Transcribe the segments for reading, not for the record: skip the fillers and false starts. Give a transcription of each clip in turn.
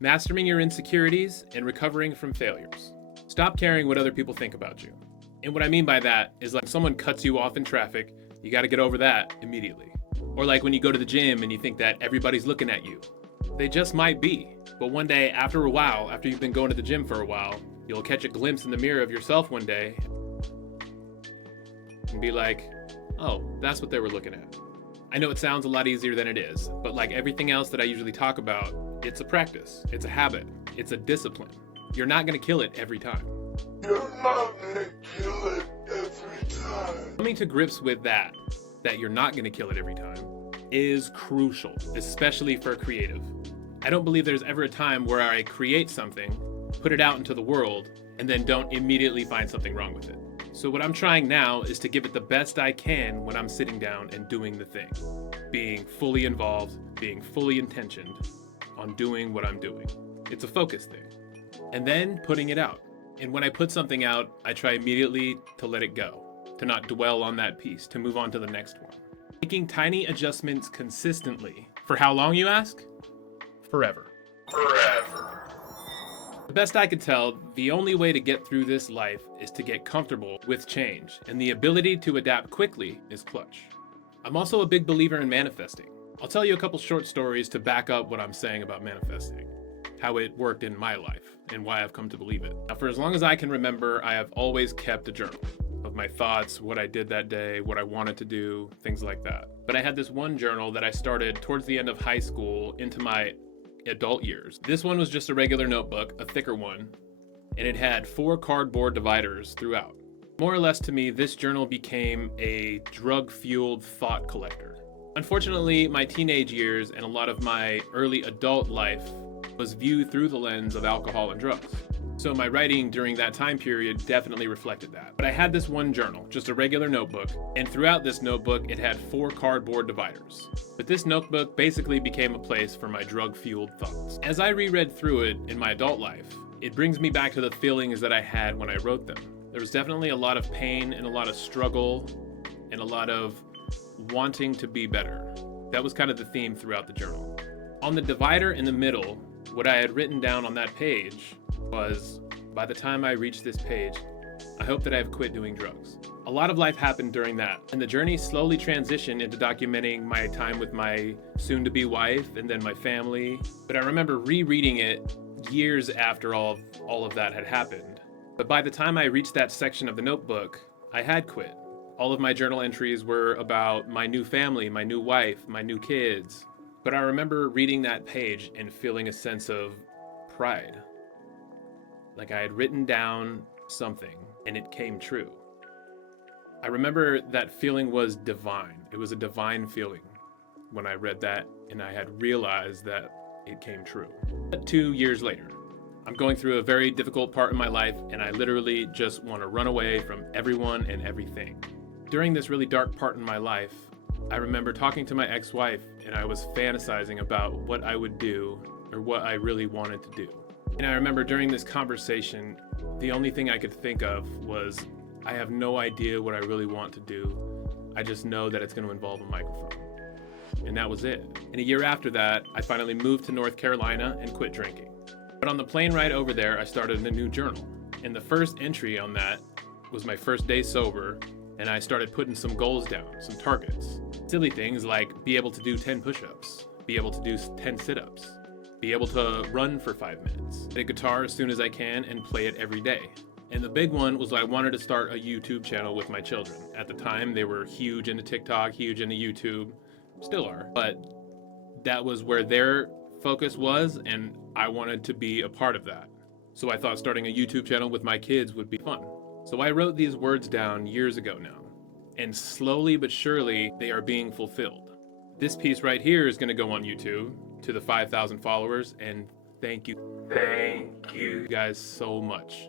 Mastering your insecurities and recovering from failures. Stop caring what other people think about you. And what I mean by that is like someone cuts you off in traffic, you got to get over that immediately. Or like when you go to the gym and you think that everybody's looking at you. They just might be. But one day, after a while, after you've been going to the gym for a while, you'll catch a glimpse in the mirror of yourself one day and be like, oh, that's what they were looking at. I know it sounds a lot easier than it is, but like everything else that I usually talk about, it's a practice, it's a habit, it's a discipline. You're not gonna kill it every time. You're not gonna kill it every time. Coming to grips with that you're not gonna kill it every time, is crucial, especially for a creative. I don't believe there's ever a time where I create something, put it out into the world, and then don't immediately find something wrong with it. So what I'm trying now is to give it the best I can when I'm sitting down and doing the thing. Being fully involved, being fully intentioned on doing what I'm doing. It's a focus thing. And then putting it out. And when I put something out, I try immediately to let it go, to not dwell on that piece, to move on to the next one. Making tiny adjustments consistently. For how long, you ask? Forever. Forever. The best I could tell, the only way to get through this life is to get comfortable with change, and the ability to adapt quickly is clutch. I'm also a big believer in manifesting. I'll tell you a couple short stories to back up what I'm saying about manifesting, how it worked in my life, and why I've come to believe it. Now, for as long as I can remember, I have always kept a journal of my thoughts, what I did that day, what I wanted to do, things like that. But I had this one journal that I started towards the end of high school into my adult years. This one was just a regular notebook, a thicker one, and it had 4 cardboard dividers throughout. More or less to me, this journal became a drug-fueled thought collector. Unfortunately, my teenage years and a lot of my early adult life was viewed through the lens of alcohol and drugs. So my writing during that time period definitely reflected that. But I had this one journal, just a regular notebook, and throughout this notebook, it had 4 cardboard dividers. But this notebook basically became a place for my drug-fueled thoughts. As I reread through it in my adult life, it brings me back to the feelings that I had when I wrote them. There was definitely a lot of pain and a lot of struggle and a lot of wanting to be better. That was kind of the theme throughout the journal. On the divider in the middle, what I had written down on that page was, by the time I reach this page, I hope that I've quit doing drugs. A lot of life happened during that, and the journey slowly transitioned into documenting my time with my soon-to-be wife and then my family. But I remember rereading it years after all of that had happened. But by the time I reached that section of the notebook, I had quit. All of my journal entries were about my new family, my new wife, my new kids. But I remember reading that page and feeling a sense of pride. Like I had written down something and it came true. I remember that feeling was divine. It was a divine feeling when I read that and I had realized that it came true. 2 years later, I'm going through a very difficult part in my life and I literally just want to run away from everyone and everything. During this really dark part in my life, I remember talking to my ex-wife and I was fantasizing about what I would do or what I really wanted to do. And I remember during this conversation, the only thing I could think of was, I have no idea what I really want to do. I just know that it's going to involve a microphone. And that was it. And a year after that, I finally moved to North Carolina and quit drinking. But on the plane ride over there, I started a new journal. And the first entry on that was my first day sober, and I started putting some goals down, some targets. Silly things like be able to do 10 push-ups, be able to do 10 sit-ups, be able to run for 5 minutes, get a guitar as soon as I can and play it every day. And the big one was I wanted to start a YouTube channel with my children. At the time, they were huge into TikTok, huge into YouTube, still are, but that was where their focus was, and I wanted to be a part of that. So I thought starting a YouTube channel with my kids would be fun. So I wrote these words down years ago now, and slowly but surely they are being fulfilled. This piece right here is going to go on YouTube to the 5,000 followers, and thank you guys so much.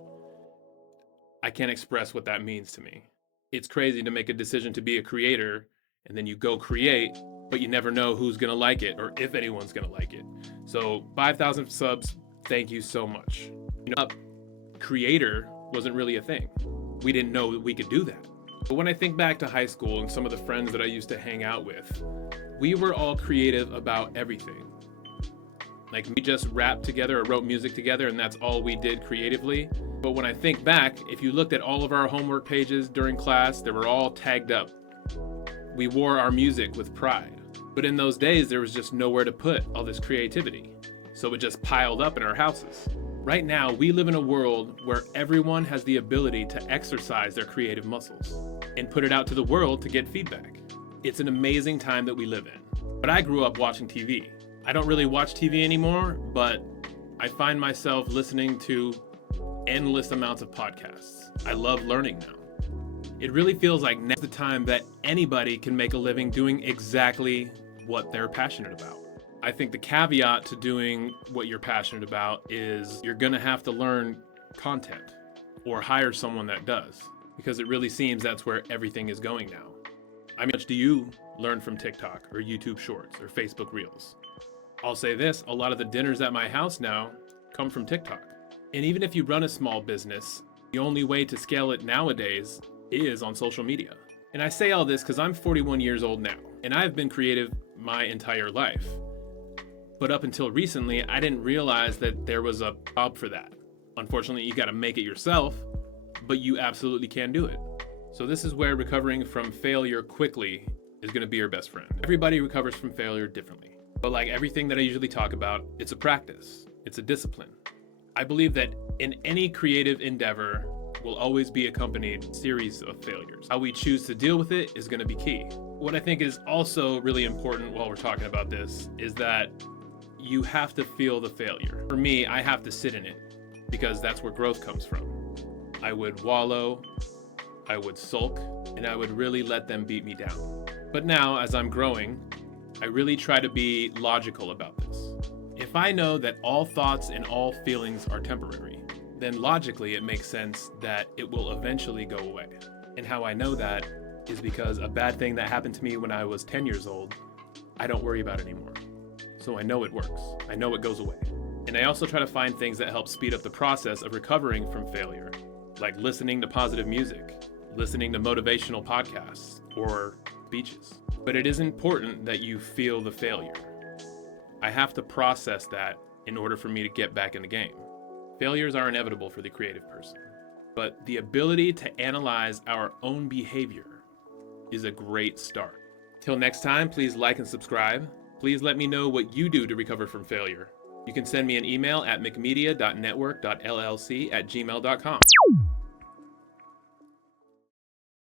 I can't express what that means to me. It's crazy to make a decision to be a creator, and then you go create, but you never know who's going to like it or if anyone's going to like it. So 5,000 subs, thank you so much. You know, creator wasn't really a thing. We didn't know that we could do that. But when I think back to high school and some of the friends that I used to hang out with, we were all creative about everything. Like, we just rapped together or wrote music together and that's all we did creatively. But when I think back, if you looked at all of our homework pages during class, they were all tagged up. We wore our music with pride. But in those days, there was just nowhere to put all this creativity. So it just piled up in our houses. Right now, we live in a world where everyone has the ability to exercise their creative muscles and put it out to the world to get feedback. It's an amazing time that we live in. But I grew up watching TV. I don't really watch TV anymore, but I find myself listening to endless amounts of podcasts. I love learning now. It really feels like now's the time that anybody can make a living doing exactly what they're passionate about. I think the caveat to doing what you're passionate about is you're gonna have to learn content or hire someone that does, because it really seems that's where everything is going now. How much do you learn from TikTok or YouTube Shorts or Facebook Reels? I'll say this, a lot of the dinners at my house now come from TikTok. And even if you run a small business, the only way to scale it nowadays is on social media. And I say all this because I'm 41 years old now, and I've been creative my entire life. But up until recently, I didn't realize that there was a job for that. Unfortunately, you gotta make it yourself, but you absolutely can do it. So this is where recovering from failure quickly is gonna be your best friend. Everybody recovers from failure differently. But like everything that I usually talk about, it's a practice, it's a discipline. I believe that in any creative endeavor will always be accompanied series of failures. How we choose to deal with it is gonna be key. What I think is also really important while we're talking about this is that you have to feel the failure. For me, I have to sit in it because that's where growth comes from. I would wallow, I would sulk, and I would really let them beat me down. But now, as I'm growing, I really try to be logical about this. If I know that all thoughts and all feelings are temporary, then logically it makes sense that it will eventually go away. And how I know that is because a bad thing that happened to me when I was 10 years old, I don't worry about anymore. So I know it works. I know it goes away. And I also try to find things that help speed up the process of recovering from failure, like listening to positive music, listening to motivational podcasts, or speeches. But it is important that you feel the failure. I have to process that in order for me to get back in the game. Failures are inevitable for the creative person, but the ability to analyze our own behavior is a great start. Till next time, please like and subscribe. Please let me know what you do to recover from failure. You can send me an email at mcmedia.network.llc@gmail.com.